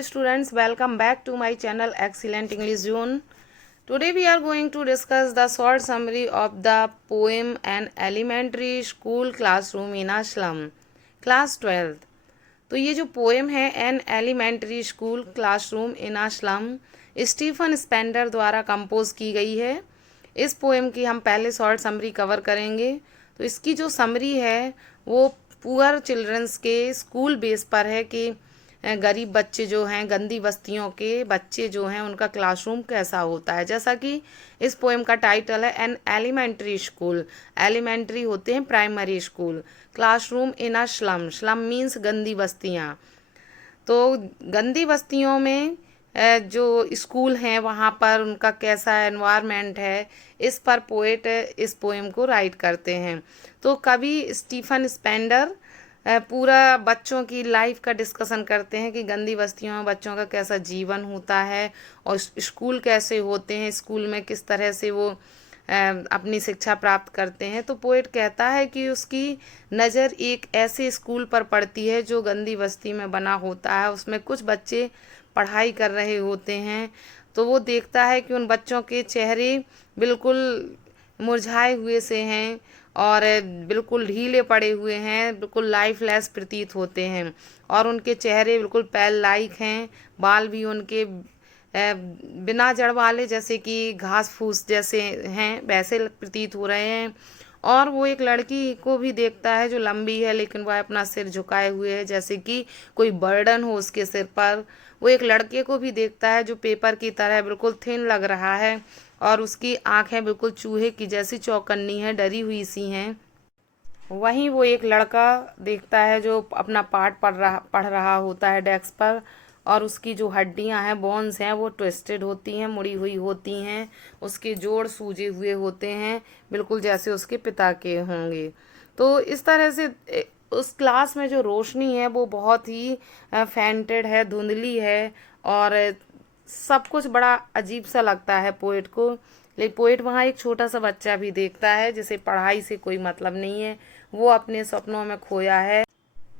Dear students, welcome back to my channel Excellent English Zone. Today we are going to discuss the short summary of the poem An Elementary School Classroom in a Slum, Class 12th. तो ये जो poem है an elementary school classroom in a slum Stephen Spender द्वारा कंपोज की गई है। इस पोएम की हम पहले शॉर्ट समरी कवर करेंगे। तो इसकी जो समरी है वो पुअर चिल्ड्रंस के स्कूल बेस पर है कि गरीब बच्चे जो हैं, गंदी बस्तियों के बच्चे जो हैं, उनका क्लासरूम कैसा होता है। जैसा कि इस पोएम का टाइटल है एन एलिमेंट्री स्कूल। एलिमेंट्री होते हैं primary school, classroom in a slum. Slum means गंदी बस्तियाँ। तो गंदी बस्तियों में जो स्कूल हैं वहाँ पर उनका कैसा एनवायरनमेंट है, इस पर पोएट इस पोएम को राइट करते हैं। तो कवि स्टीफन स्पेंडर पूरा बच्चों की लाइफ का डिस्कशन करते हैं कि गंदी बस्तियों में बच्चों का कैसा जीवन होता है और स्कूल कैसे होते हैं, स्कूल में किस तरह से वो अपनी शिक्षा प्राप्त करते हैं। तो पोएट कहता है कि उसकी नज़र एक ऐसे स्कूल पर पड़ती है जो गंदी बस्ती में बना होता है। उसमें कुछ बच्चे पढ़ाई कर रहे होते हैं, तो वो देखता है कि उन बच्चों के चेहरे बिल्कुल मुरझाए हुए से हैं और बिल्कुल ढीले पड़े हुए हैं, बिल्कुल लाइफलेस प्रतीत होते हैं और उनके चेहरे बिल्कुल पैल लाइक हैं। बाल भी उनके बिना जड़ वाले, जैसे कि घास फूस जैसे हैं, वैसे प्रतीत हो रहे हैं। और वो एक लड़की को भी देखता है जो लंबी है, लेकिन वह अपना सिर झुकाए हुए है, जैसे कि कोई बर्डन हो उसके सिर पर। वो एक लड़के को भी देखता है जो पेपर की तरह बिल्कुल थिन लग रहा है और उसकी आंखें बिल्कुल चूहे की जैसी चौकन्नी है, डरी हुई सी हैं। वहीं वो एक लड़का देखता है जो अपना पाठ पढ़ रहा होता है डेस्क पर, और उसकी जो हड्डियां हैं, बोन्स हैं, वो ट्विस्टेड होती हैं, मुड़ी हुई होती हैं। उसके जोड़ सूजे हुए होते हैं, बिल्कुल जैसे उसके पिता के होंगे। तो इस तरह से उस क्लास में जो रोशनी है वो बहुत ही फेंटेड है, धुंधली है और सब कुछ बड़ा अजीब सा लगता है पोएट को। लेकिन पोएट वहाँ एक छोटा सा बच्चा भी देखता है जिसे पढ़ाई से कोई मतलब नहीं है। वो अपने सपनों में खोया है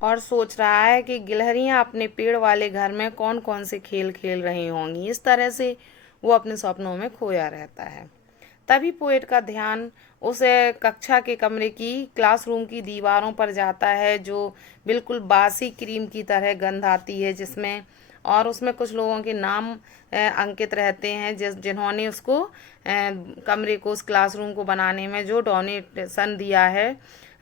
और सोच रहा है कि गिलहरियाँ अपने पेड़ वाले घर में कौन कौन से खेल खेल रही होंगी। इस तरह से वो अपने सपनों में खोया रहता है। तभी पोएट का ध्यान उस कक्षा के कमरे की क्लासरूम की दीवारों पर जाता है जो बिल्कुल बासी क्रीम की तरह गंध आती है, जिसमें और उसमें कुछ लोगों के नाम अंकित रहते हैं जिन्होंने उसको कमरे को, उस क्लासरूम को बनाने में जो डोनेशन दिया है,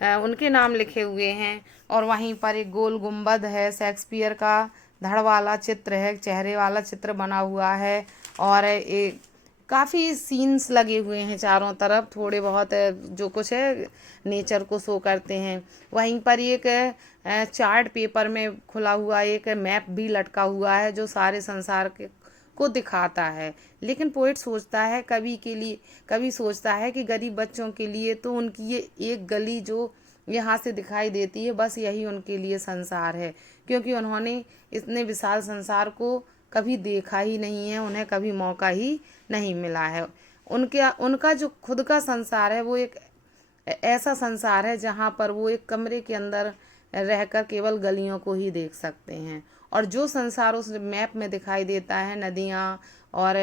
उनके नाम लिखे हुए हैं। और वहीं पर एक गोल गुंबद है, शेक्सपियर का धड़ वाला चित्र है, चेहरे वाला चित्र बना हुआ है और एक काफ़ी सीन्स लगे हुए हैं चारों तरफ, थोड़े बहुत जो कुछ है नेचर को शो करते हैं। वहीं पर एक चार्ट पेपर में खुला हुआ एक मैप भी लटका हुआ है जो सारे संसार के को दिखाता है। लेकिन पोएट सोचता है कभी सोचता है कि गरीब बच्चों के लिए तो उनकी ये एक गली जो यहाँ से दिखाई देती है, बस यही उनके लिए संसार है, क्योंकि उन्होंने इतने विशाल संसार को कभी देखा ही नहीं है, उन्हें कभी मौका ही नहीं मिला है। उनका जो खुद का संसार है वो एक ऐसा संसार है जहाँ पर वो एक कमरे के अंदर रहकर केवल गलियों को ही देख सकते हैं। और जो संसार उस मैप में दिखाई देता है, नदियाँ और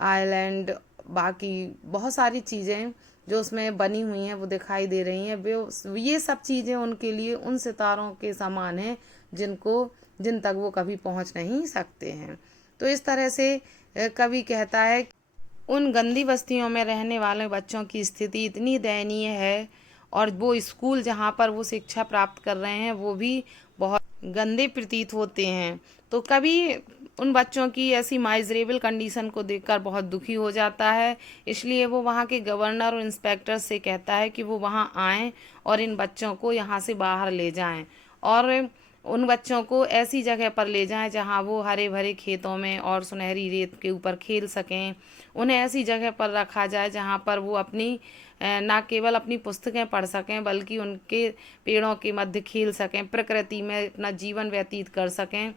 आइलैंड, बाकी बहुत सारी चीज़ें जो उसमें बनी हुई हैं वो दिखाई दे रही हैं, वे ये सब चीज़ें उनके लिए उन सितारों के समान हैं जिन तक वो कभी पहुंच नहीं सकते हैं। तो इस तरह से कवि कहता है उन गंदी बस्तियों में रहने वाले बच्चों की स्थिति इतनी दयनीय है और वो स्कूल जहाँ पर वो शिक्षा प्राप्त कर रहे हैं वो भी बहुत गंदे प्रतीत होते हैं। तो कभी उन बच्चों की ऐसी माइजरेबल कंडीशन को देखकर बहुत दुखी हो जाता है, इसलिए वो वहाँ के गवर्नर और इंस्पेक्टर से कहता है कि वो वहाँ आएँ और इन बच्चों को यहाँ से बाहर ले जाएं और उन बच्चों को ऐसी जगह पर ले जाएं जहां वो हरे भरे खेतों में और सुनहरी रेत के ऊपर खेल सकें। उन्हें ऐसी जगह पर रखा जाए जहां पर वो अपनी ना केवल अपनी पुस्तकें पढ़ सकें बल्कि उनके पेड़ों के मध्य खेल सकें, प्रकृति में अपना जीवन व्यतीत कर सकें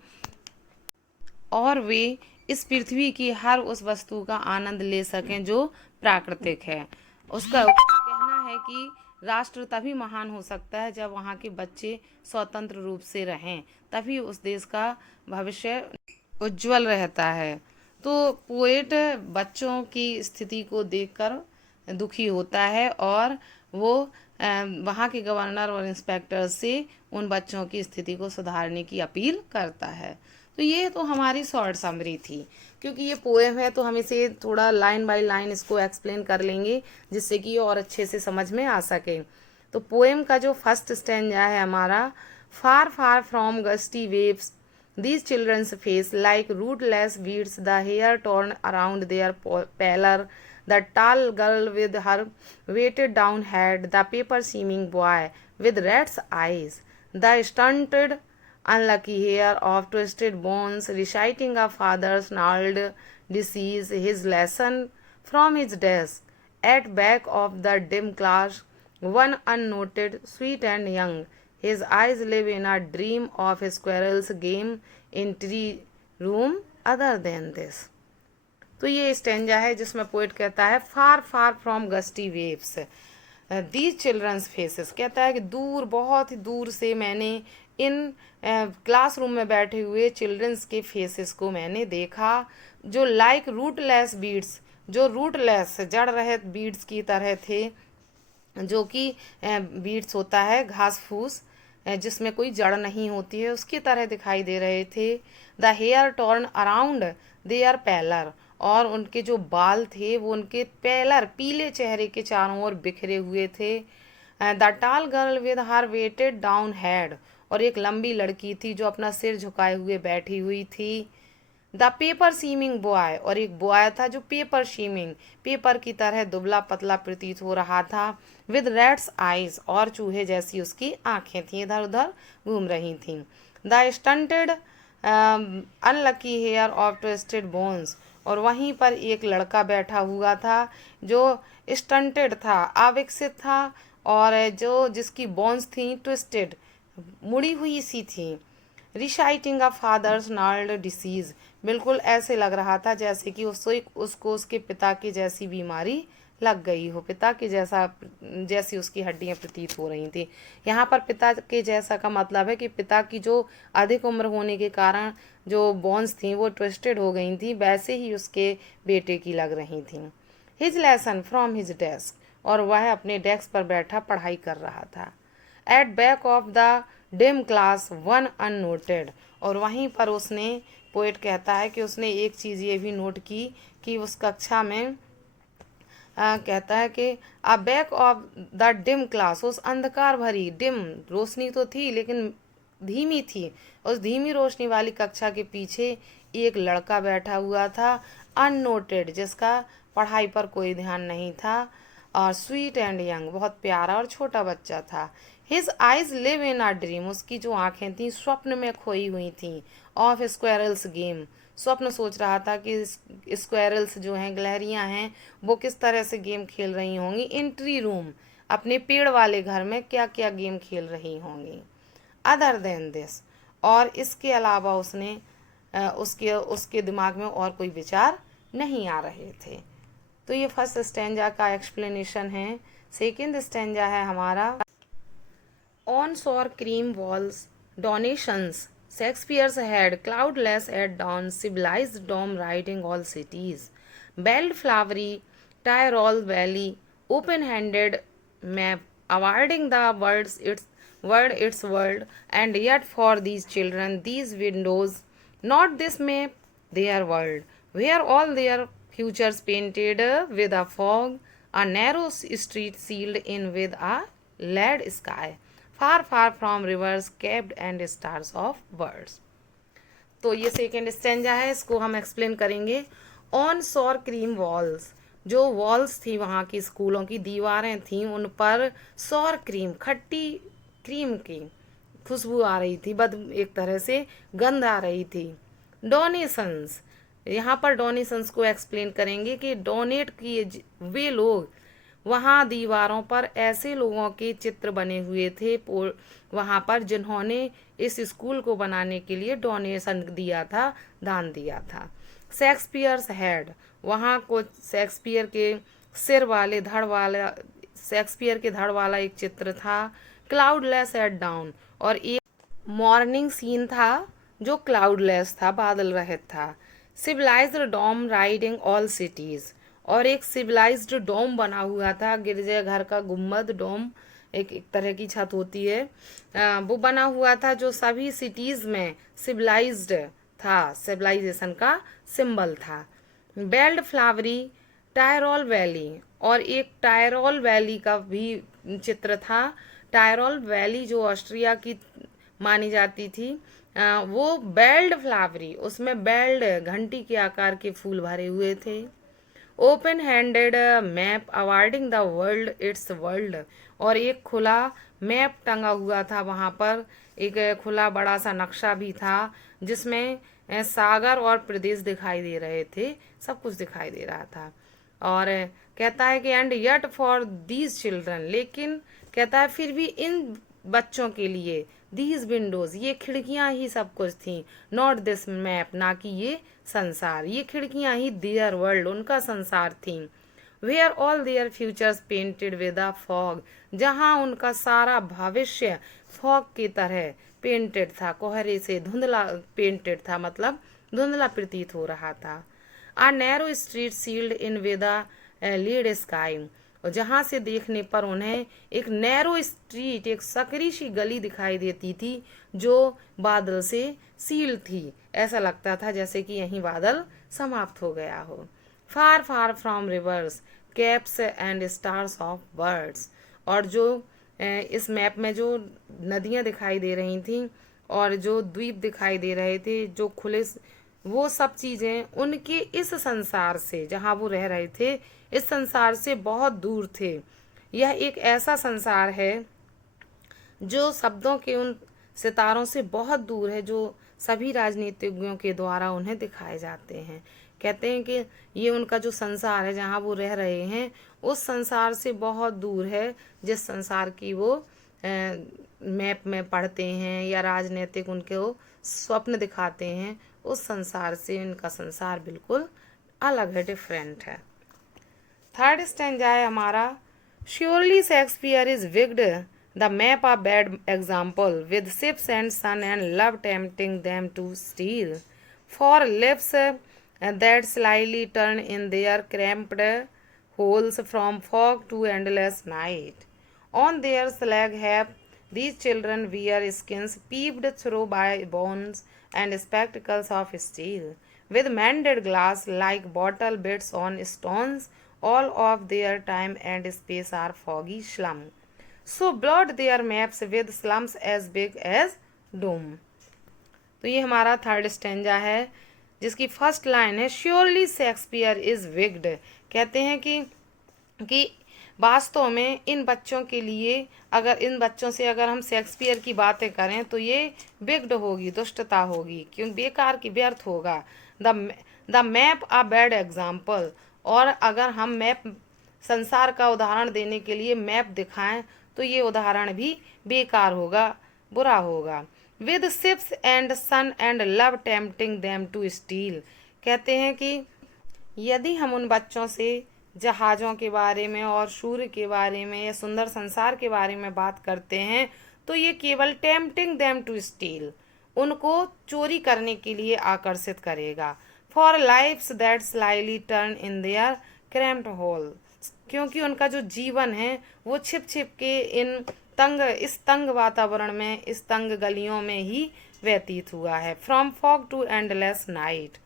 और वे इस पृथ्वी की हर उस वस्तु का आनंद ले सकें जो प्राकृतिक है। उसका कहना है कि राष्ट्र तभी महान हो सकता है जब वहाँ के बच्चे स्वतंत्र रूप से रहें, तभी उस देश का भविष्य उज्जवल रहता है। तो पोएट बच्चों की स्थिति को देखकर दुखी होता है और वो वहाँ के गवर्नर और इंस्पेक्टर से उन बच्चों की स्थिति को सुधारने की अपील करता है। तो ये तो हमारी शॉर्ट समरी थी। क्योंकि ये पोएम है तो हम इसे थोड़ा लाइन बाय लाइन इसको एक्सप्लेन कर लेंगे, जिससे कि ये और अच्छे से समझ में आ सके। तो पोएम का जो फर्स्ट स्टैंजा है हमारा, far far from gusty waves these children's face like rootless weeds, the hair torn around their pallor, the tall girl with her weighted down head, the paper seeming boy with rat's eyes, the stunted unlucky hair of twisted bones, reciting a father's gnarled disease, his lesson from his desk, at back of the dim class, one unnoted, sweet and young. His eyes live in a dream of a squirrel's game in tree room other than this. तो ये stanza है जिसमें poet कहता है far far from gusty waves these children's faces, कहता है कि दूर, बहुत ही दूर से मैंने इन क्लासरूम में बैठे हुए चिल्ड्रंस के फेसेस को मैंने देखा, जो लाइक रूटलेस बीड्स, जो रूटलेस जड़ रहित बीड्स की तरह थे, जो कि बीड्स होता है घास फूस जिसमें कोई जड़ नहीं होती है, उसकी तरह दिखाई दे रहे थे। The hair torn around their pallor, और उनके जो बाल थे वो उनके पैलर पीले चेहरे के चारों ओर बिखरे हुए थे। The tall girl with her weighted down head, और एक लंबी लड़की थी जो अपना सिर झुकाए हुए बैठी हुई थी। द पेपर सीमिंग बॉय, और एक बॉय था जो पेपर सीमिंग, पेपर की तरह दुबला पतला प्रतीत हो रहा था। विद रेड्स आइज, और चूहे जैसी उसकी आंखें थी, इधर उधर घूम रही थीं। The stunted unlucky heir of twisted bones, और वहीं पर एक लड़का बैठा हुआ था जो स्टंटेड था, अविकसित था, और जो जिसकी बोन्स थी ट्विस्टेड, मुड़ी हुई सी थी। रिसाइटिंग अ फादर्स नाल्ड डिसीज, बिल्कुल ऐसे लग रहा था जैसे कि उसको उसके पिता की जैसी बीमारी लग गई हो, पिता के जैसा, जैसी उसकी हड्डियां प्रतीत हो रही थी। यहाँ पर पिता के जैसा का मतलब है कि पिता की जो अधिक उम्र होने के कारण जो बोन्स थी वो ट्विस्टेड हो गई थी, वैसे ही उसके बेटे की लग रही थी। His lesson from his desk, और वह अपने डेस्क पर बैठा पढ़ाई कर रहा था। At back of the dim class one unnoted, और वहीं पर उसने, पोएट कहता है कि उसने एक चीज़ ये भी नोट की कि उस कक्षा में कहता है कि a back of the dim class, उस अंधकार भरी, डिम रोशनी तो थी लेकिन धीमी थी, उस धीमी रोशनी वाली कक्षा के पीछे एक लड़का बैठा हुआ था, अननोटेड, जिसका पढ़ाई पर कोई ध्यान नहीं था, और स्वीट एंड यंग, बहुत प्यारा और छोटा बच्चा था। His eyes live in a dream, उसकी जो आंखें थीं स्वप्न में खोई हुई थीं। ऑफ स्क्वेरल्स गेम, स्वप्न सोच रहा था कि स्क्वेरल्स जो हैं, गिलहरियां हैं, वो किस तरह से गेम खेल रही होंगी। इन ट्री रूम, अपने पेड़ वाले घर में क्या क्या गेम खेल रही होंगी। अदर देन दिस, और इसके अलावा उसने उसके उसके दिमाग में और कोई विचार नहीं आ रहे थे। तो ये फर्स्ट स्टेंजा का एक्सप्लेनेशन है। सेकेंड स्टेंजा है हमारा, on sour cream walls donations Shakespeare's head cloudless at dawn civilized dome riding all cities belled flowery Tyrol valley open-handed map awarding the its world, and yet for these children these windows not this map their world, where all their futures painted with a fog, a narrow street sealed in with a lead sky, far far from rivers capped and stars of birds. तो ये second stanza है, इसको हम explain करेंगे। On sour cream walls, जो walls थी वहाँ की स्कूलों की दीवारें थीं, उन पर शोर क्रीम, खट्टी क्रीम की खुशबू आ रही थी, बद एक तरह से गंध आ रही थी। डोनेशंस, यहाँ पर डोनेशंस को एक्सप्लेन करेंगे कि डोनेट किए वे लोग, वहाँ दीवारों पर ऐसे लोगों के चित्र बने हुए थे वहाँ पर जिन्होंने इस स्कूल को बनाने के लिए डोनेशन दिया था, दान दिया था। शेक्सपियर्स हेड, वहाँ को शेक्सपियर के सिर वाले, धड़ वाला, शेक्सपियर के धड़ वाला एक चित्र था। क्लाउडलेस एट डाउन, और एक मॉर्निंग सीन था जो क्लाउडलेस था, बादल रहित था। सिविलाइज्ड डोम राइडिंग ऑल सिटीज, और एक सिविलाइज्ड डोम बना हुआ था, गिरजाघर का गुम्बद डोम, एक तरह की छत होती है, वो बना हुआ था जो सभी सिटीज में सिविलाइज्ड था, सिविलाइजेशन का सिंबल था। बेल्ड फ्लावरी टायरोल वैली, और एक टायरोल वैली का भी चित्र था। टायरोल वैली जो ऑस्ट्रिया की मानी जाती थी, वो बेल्ड फ्लावरी, उसमें बेल्ड घंटी के आकार के फूल भरे हुए थे। Open handed map awarding the world it's world, और एक खुला मैप टंगा हुआ था वहाँ पर, एक खुला बड़ा सा नक्शा भी था जिसमें सागर और प्रदेश दिखाई दे रहे थे, सब कुछ दिखाई दे रहा था। और कहता है कि and yet for these children, लेकिन कहता है फिर भी इन बच्चों के लिए दीज विंडोज, ये खिड़कियां ही सब कुछ थी, नॉट दिस मैप, ना कि ये संसार, ये खिड़कियां ही देयर वर्ल्ड, उनका संसार थी। Where all their futures painted with a fog, जहां उनका सारा भविष्य फॉग की तरह पेंटेड था, कोहरे से धुंधला पेंटेड था, मतलब धुंधला प्रतीत हो रहा था। A narrow street sealed in with a lead sky, और जहां से देखने पर उन्हें एक नैरो स्ट्रीट, एक सकरी सी गली दिखाई देती थी जो बादल से सील थी, ऐसा लगता था जैसे कि यहीं बादल समाप्त हो गया हो। Far far from rivers caps and stars of birds, और जो इस मैप में जो नदियां दिखाई दे रही थी और जो द्वीप दिखाई दे रहे थे, जो खुले, वो सब चीजें उनके इस संसार से, जहां वो रह रहे थे, इस संसार से बहुत दूर थे। यह एक ऐसा संसार है जो शब्दों के उन सितारों से बहुत दूर है, जो सभी राजनीतिज्ञों के द्वारा उन्हें दिखाए जाते हैं। कहते हैं कि ये उनका जो संसार है जहाँ वो रह रहे हैं, उस संसार से बहुत दूर है जिस संसार की वो मैप में पढ़ते हैं या राजनीतिक उनके वो स्वप्न दिखाते हैं, उस संसार से इनका संसार बिल्कुल अलग है, डिफरेंट है। थर्ड स्टैंजा है हमारा, surely Shakespeare is wicked the map a bad example with ships and sun and love tempting them to steal for lips that slyly turn in their cramped holes from fog to endless night. On their slag have these children wear skins peeped through by bones and spectacles of steel, with mended glass like bottle bits on stones. All of their time and space are foggy slum. So blot their maps with slums as big as doom. तो ये हमारा third stanza है जिसकी first line है, surely Shakespeare is विग्ड। कहते हैं कि वास्तव में इन बच्चों के लिए, अगर इन बच्चों से अगर हम शेक्सपियर की बातें करें तो ये विग्ड होगी, दुष्टता होगी, क्योंकि बेकार की व्यर्थ होगा। The map a bad example, और अगर हम मैप, संसार का उदाहरण देने के लिए मैप दिखाएं तो ये उदाहरण भी बेकार होगा, बुरा होगा। With ships and sun and love tempting them to steal, कहते हैं कि यदि हम उन बच्चों से जहाज़ों के बारे में और सूर्य के बारे में या सुंदर संसार के बारे में बात करते हैं तो ये केवल टेम्पटिंग देम टू स्टील, उनको चोरी करने के लिए आकर्षित करेगा। For lives that slyly turn in their cramped hole, क्योंकि उनका जो जीवन है वो छिप छिप के इस तंग वातावरण में, इस तंग गलियों में ही व्यतीत हुआ है। From fog to endless night,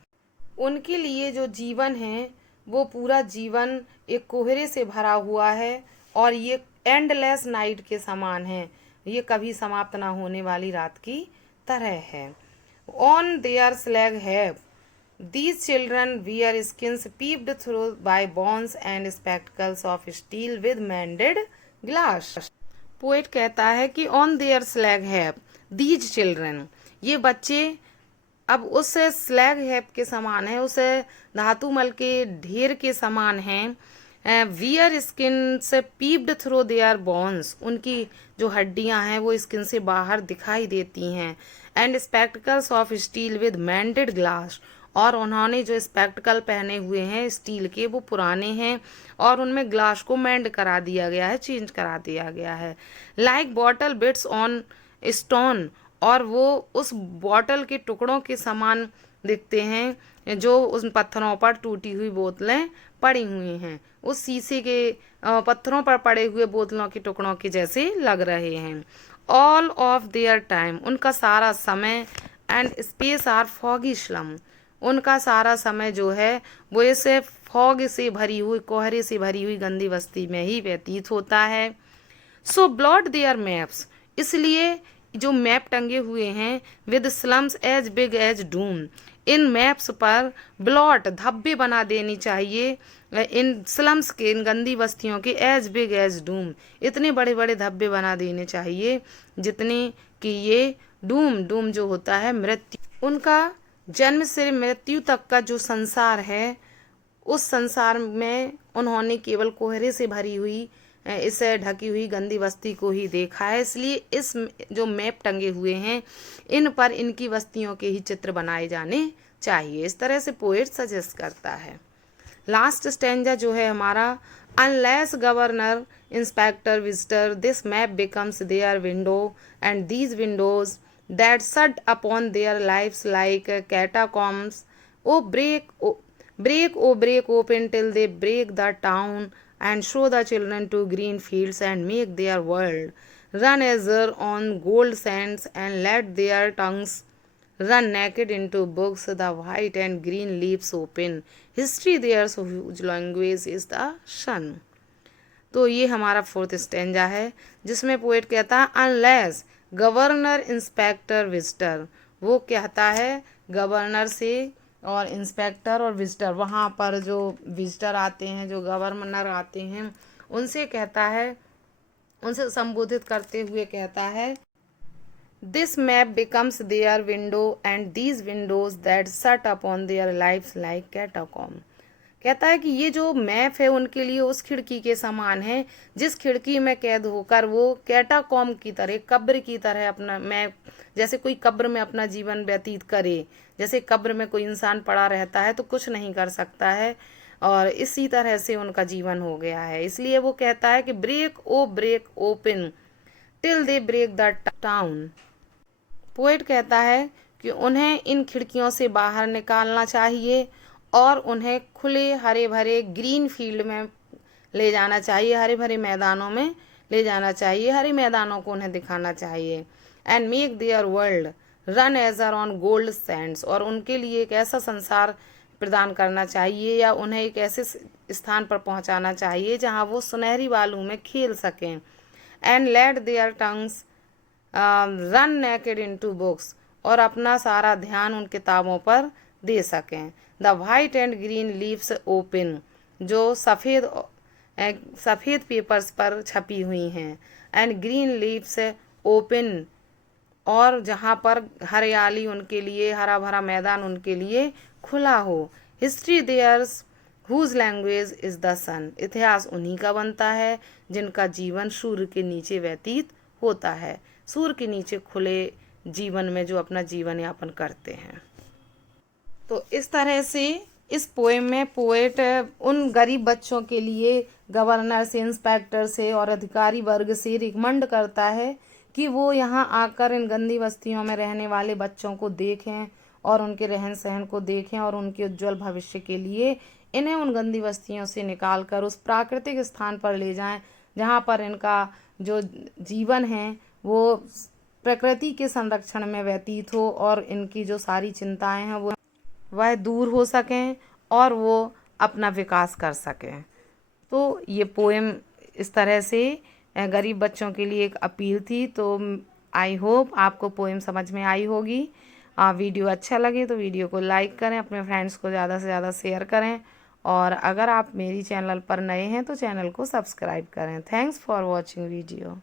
उनके लिए जो जीवन है वो पूरा जीवन एक कोहरे से भरा हुआ है और ये एंडलेस नाइट के समान है, ये कभी समाप्त ना होने वाली रात की तरह है। On their slag have these children wear skins peeped through by bones and spectacles of steel with mended glass. Poet कहता है कि on their slag have these children, ये बच्चे अब उस स्लैग हैव के समान है, उस धातुमल के ढेर के समान हैं। वियर स्किन से पीप्ड थ्रू देयर बोन्स, उनकी जो हड्डियां हैं वो स्किन से बाहर दिखाई देती हैं। And spectacles of steel with मेंडेड glass, और उन्होंने जो स्पेक्टिकल पहने हुए हैं स्टील के वो पुराने हैं और उनमें ग्लास को मेंड करा दिया गया है, चेंज करा दिया गया है। Like bottle beads on stone, और वो उस बॉटल के टुकड़ों के समान दिखते हैं जो उन पत्थरों पर टूटी हुई बोतलें पड़ी हुई हैं, उस शीशे के पत्थरों पर पड़े हुए बोतलों के टुकड़ों के जैसे लग रहे हैं। ऑल ऑफ देयर टाइम, उनका सारा समय, and space are foggy slum, उनका सारा समय जो है वो ऐसे फॉग से भरी हुई, कोहरे से भरी हुई गंदी बस्ती में ही व्यतीत होता है। सो ब्लॉट देयर मैप्स, इसलिए जो मैप टंगे हुए हैं, with slums as big as doom, इन मैप्स पर ब्लॉट धब्बे बना देनी चाहिए, इन स्लम्स के, इन गंदी बस्तियों के, एज बिग एज डूम, इतने बड़े बड़े धब्बे बना देने चाहिए जितने कि ये डूम, डूम जो होता है मृत्यु, उनका जन्म से मृत्यु तक का जो संसार है, उस संसार में उन्होंने केवल कोहरे से भरी हुई, इसे ढकी हुई गंदी बस्ती को ही देखा है। इसलिए इस जो मैप टंगे हुए हैं, इन पर इनकी बस्तियों के ही चित्र बनाए जाने चाहिए, इस तरह से पोएट सजेस्ट करता है। लास्ट स्टैंजा जो है हमारा, unless governor inspector visitor this map becomes their window and these windows that shut upon their lives like catacombs, O break open till they break the town and show the children to green fields and make their world run azure on gold sands and let their tongues run naked into books the white and green leaves open history theirs whose language is the sun। तो ये हमारा fourth stanza है जिसमें poet कहता है unless governor inspector visitor, वो कहता है गवर्नर से और इंस्पेक्टर और विजिटर, वहाँ पर जो विजिटर आते हैं, जो गवर्नर आते हैं, उनसे कहता है, उनसे संबोधित करते हुए कहता है, this map becomes their window and these windows that shut upon their lives like catacomb, कहता है कि ये जो मैप है उनके लिए उस खिड़की के समान है जिस खिड़की में कैद होकर वो कैटाकॉम की तरह, कब्र की तरह अपना, मैं जैसे कोई कब्र में अपना जीवन व्यतीत करे, जैसे कब्र में कोई इंसान पड़ा रहता है तो कुछ नहीं कर सकता है, और इसी तरह से उनका जीवन हो गया है। इसलिए वो कहता है कि break open till they break the town. Poet कहता है कि उन्हें इन खिड़कियों से बाहर निकालना चाहिए और उन्हें खुले हरे भरे ग्रीन फील्ड में ले जाना चाहिए, हरे भरे मैदानों में ले जाना चाहिए, हरे मैदानों को उन्हें दिखाना चाहिए। And make their world run azure on gold sands, और उनके लिए एक ऐसा संसार प्रदान करना चाहिए या उन्हें एक ऐसे स्थान पर पहुंचाना चाहिए जहां वो सुनहरी बालू में खेल सकें। And let their tongues run naked into books, और अपना सारा ध्यान उन किताबों पर दे सकें। The white and green leaves open, जो सफ़ेद पेपर्स पर छपी हुई हैं, एंड ग्रीन लीव्स ओपन, और जहाँ पर हरियाली उनके लिए, हरा भरा मैदान उनके लिए खुला हो। History theirs whose language is the sun, इतिहास उन्हीं का बनता है जिनका जीवन सूर्य के नीचे व्यतीत होता है, सूर्य के नीचे खुले जीवन में जो अपना जीवन यापन करते हैं। तो इस तरह से इस पोएम में पोएट उन गरीब बच्चों के लिए गवर्नर से, इंस्पेक्टर से और अधिकारी वर्ग से रिकमेंड करता है कि वो यहाँ आकर इन गंदी बस्तियों में रहने वाले बच्चों को देखें और उनके रहन सहन को देखें और उनके उज्जवल भविष्य के लिए इन्हें उन गंदी बस्तियों से निकाल कर उस प्राकृतिक स्थान पर ले जाएं जहाँ पर इनका जो जीवन है वो प्रकृति के संरक्षण में व्यतीत हो और इनकी जो सारी चिंताएं हैं वह दूर हो सकें और वो अपना विकास कर सकें। तो ये पोएम इस तरह से गरीब बच्चों के लिए एक अपील थी। तो आई होप आपको पोएम समझ में आई होगी। वीडियो अच्छा लगे तो वीडियो को लाइक करें, अपने फ्रेंड्स को ज़्यादा से ज़्यादा शेयर करें, और अगर आप मेरी चैनल पर नए हैं तो चैनल को सब्सक्राइब करें। Thanks for watching video.